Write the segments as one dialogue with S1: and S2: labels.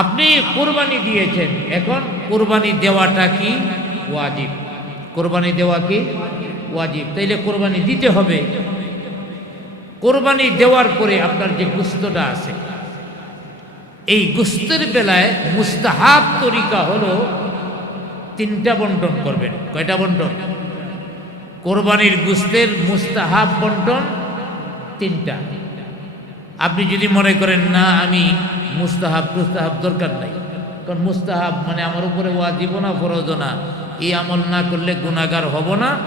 S1: আপনি কোরবানি দিয়েছেন। এখন কোরবানি দেওয়াটা কি? ওয়াজিব। কোরবানি দেওয়া কি? ওয়াজিব। তাইলে কোরবানি দিতে হবে। কোরবানি দেওয়ার পরে আপনার যে গুস্তটা আছে, এই গুস্তের বেলায় মুস্তাহাব তরিকা হলো তিনটা বন্টন করবেন। কয়টা বন্টন? কোরবানির গুস্তের মুস্তাহাব বন্টন তিনটা। আপনি যদি মনে করেন, না, আমি মুস্তাহাব মুস্তাহাব দরকার নাই। কারণ মুস্তাহাব মানে আমার উপরে ওয়াজিব না, ফরজ না। এই আমল না করলে গুণাগার হব না।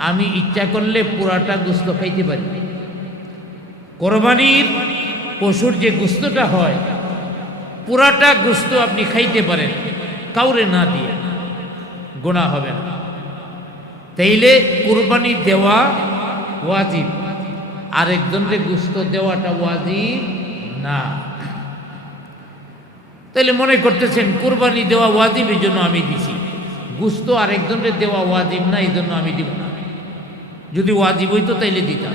S1: আমি ইচ্ছা করলে পুরাটা গুস্ত খাইতে পারি। কোরবানির পশুর যে গুস্তটা হয়, পুরাটা গুস্ত আপনি খাইতে পারেন, কাউরে না দিয়ে। গোনা হবে না। তাইলে কুরবানি দেওয়া ওয়াজিব। আরেকজনকে গুস্ত দেওয়াটা ওয়াজিব? না। তাইলে মনে করতেছেন, কুরবানি দেওয়া ওয়াজিব, এই জন্য আমি দিছি। গুস্ত আরেকজনকে দেওয়া ওয়াজিব না, এই জন্য আমি দিব না। যদি ওয়াজিব হইতো, তাইলে দিতাম।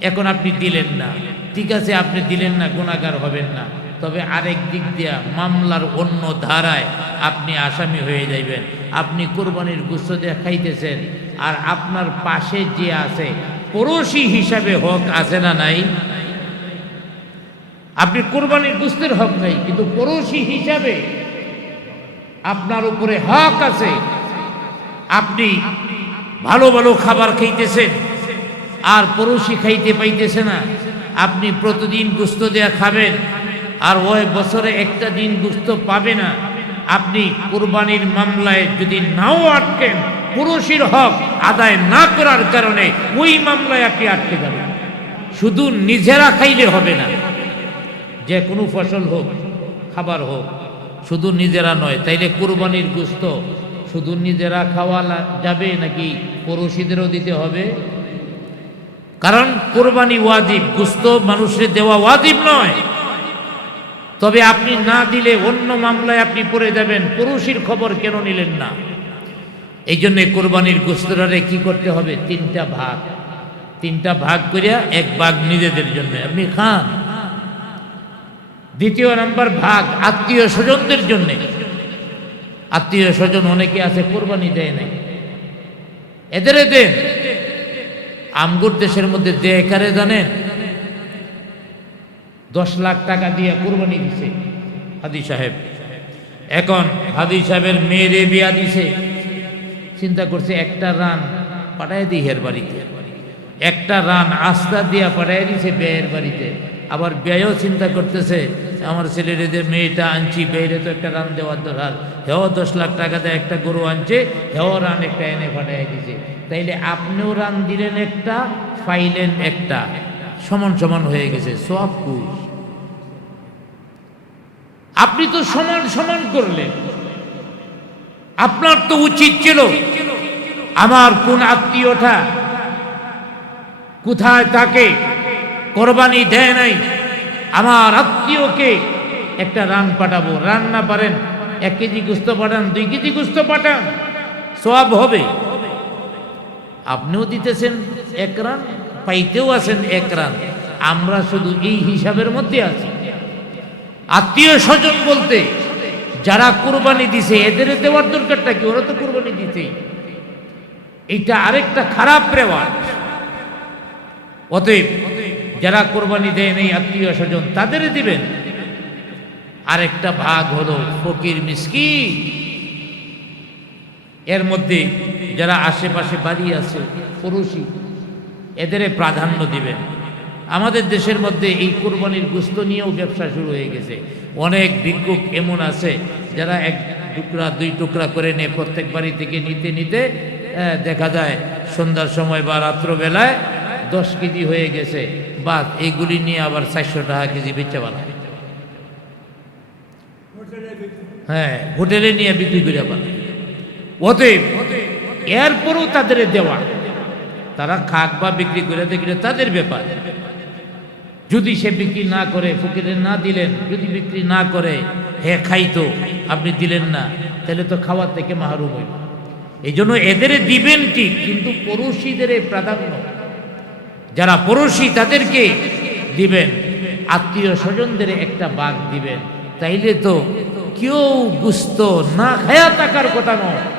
S1: এখন আপনি দিলেন না। ঠিক আছে, আপনি দিলেন না গুণাগার হবেন না। তবে আরেক দিক দিয়া মামলার অন্য ধারায় আপনি আসামি হয়ে যাইবেন। আপনি কোরবানির গুস্ত দিয়ে খাইতেছেন, আর আপনার পাশে যে আছে পড়োশি হিসাবে হক আছে না নাই? আপনি কোরবানির গুস্তের হক নাই, কিন্তু পড়োশি হিসাবে আপনার উপরে হক আছে। আপনি ভালো ভালো খাবার খাইতেছেন আর পড়োশি খাইতে পাইতেছে না। আপনি প্রতিদিন গুস্ত দেয়া খাবেন আর ওই বছরে একটা দিন গুস্ত পাবে না। আপনি কুরবানির মামলায় যদি নাও আটকেন পুরুষের হক আদায় না করার কারণে ওই মামলায় আপনি আটকে যাবেন শুধু নিজেরা খাইলে হবে না। যে কোনো ফসল হোক, খাবার হোক, শুধু নিজেরা নয়, তাইলে কুরবানির গুস্ত, শুধু নিজেরা খাওয়া যাবে নাকি পড়োশিদেরও দিতে হবে? কারণ কোরবানি ওয়াজিব, গুস্ত মানুষের দেওয়া ওয়াজিব নয়। তবে আপনি না দিলে অন্য মামলায় আপনি পড়ে যাবেন, পুরুষের খবর কেন নিলেন না? এই জন্যে কোরবানির গুস্তরারে কি করতে হবে? তিনটা ভাগ। তিনটা ভাগ করিয়া এক ভাগ নিজেদের জন্য। আপনি খান। দ্বিতীয় নাম্বার ভাগ, আত্মীয় স্বজনদের জন্যে। আত্মীয় স্বজন অনেকে আছে, কোরবানি দেয় নাই। এদের দেন। আমগুর দেশের মধ্যে দেয় কারে জানেন? দশ লাখ টাকা দিয়ে কোরবানি দিছে হাদি সাহেব। এখন হাদি সাহেবের মেয়েরে বিয়া দিছে। চিন্তা করছে, একটা রান পাঠায় দিই হের বাড়িতে। একটা রান আস্থা দিয়া পাঠায় দিছে ব্যয়ের বাড়িতে। আবার ব্যয়ও চিন্তা করতেছে, আমার ছেলের যে মেয়েটা আনছি ব্যয়ের তো একটা রান দেওয়ার দরকার। হেও দশ লাখ টাকা দিয়ে, একটা গরু আনছে, হেও রান একটা এনে পাঠায় দিছে। তাইলে আপনিও রান দিলেন একটা ফাইলেন একটা। সমান সমান হয়ে গেছে, সব কুশ। আপনি তো সমান সমান করলেন। আপনার তো উচিত ছিল। আমার কোন আত্মীয়টা কোথায় তাকে কোরবানি দেয় নাই? আমার আত্মীয়কে একটা রান পাঠাবো। রান না পারেন, এক কেজি গুস্ত পাঠান, দুই কেজি গুস্ত পাঠান সব হবে। আপনিও দিতেছেন এক রান, পাইতেও আছেন এক রান। আমরা শুধু এই হিসাবের মধ্যে আছি। আত্মীয় স্বজন বলতে যারা কোরবানি দিছে, এদের দেওয়ার দরকারটা কি? ওরা তো কোরবানি দিতেই এইটা আরেকটা খারাপ রেওয়াজ। অতএব যারা কোরবানি দেয় নেই, আত্মীয় স্বজন, তাদের দিবেন। আরেকটা ভাগ হলো ফকির মিসকি এর মধ্যে যারা আশেপাশে বাড়ি আছে পড়োশি এদের প্রাধান্য দিবেন। আমাদের দেশের মধ্যে এই কোরবানির গুস্ত নিয়েও ব্যবসা শুরু হয়ে গেছে। অনেক ভিক্ষুক এমন আছে যারা এক টুকরা, দুই টুকরা করে নিয়ে প্রত্যেক বাড়ি থেকে নিতে নিতে দেখা যায় সন্ধ্যার সময় বা রাত্রবেলায় দশ কেজি হয়ে গেছে। বা এইগুলি নিয়ে আবার চারশো টাকা কেজি বেচে বানায় হ্যাঁ হোটেলে নিয়ে বিক্রি করে বানায় অতএব এরপরও তাদের দেওয়া। তারা খাক বা বিক্রি করে দেখলে তাদের ব্যাপার। যদি সে বিক্রি না করে ফকিরে না দিলেন, যদি বিক্রি না করে, হে খাইতো, আপনি দিলেন না, তাহলে তো খাওয়ার থেকে মাহরুম হইল। এই জন্য এদের দিবেন ঠিক কিন্তু পড়োশিদের প্রাধান্য। যারা পড়োশি, তাদেরকে দিবেন। আত্মীয় স্বজনদের একটা বাঘ দিবেন। তাইলে তো কেউ বুঝতো না, খায়া থাকার কথা নয়।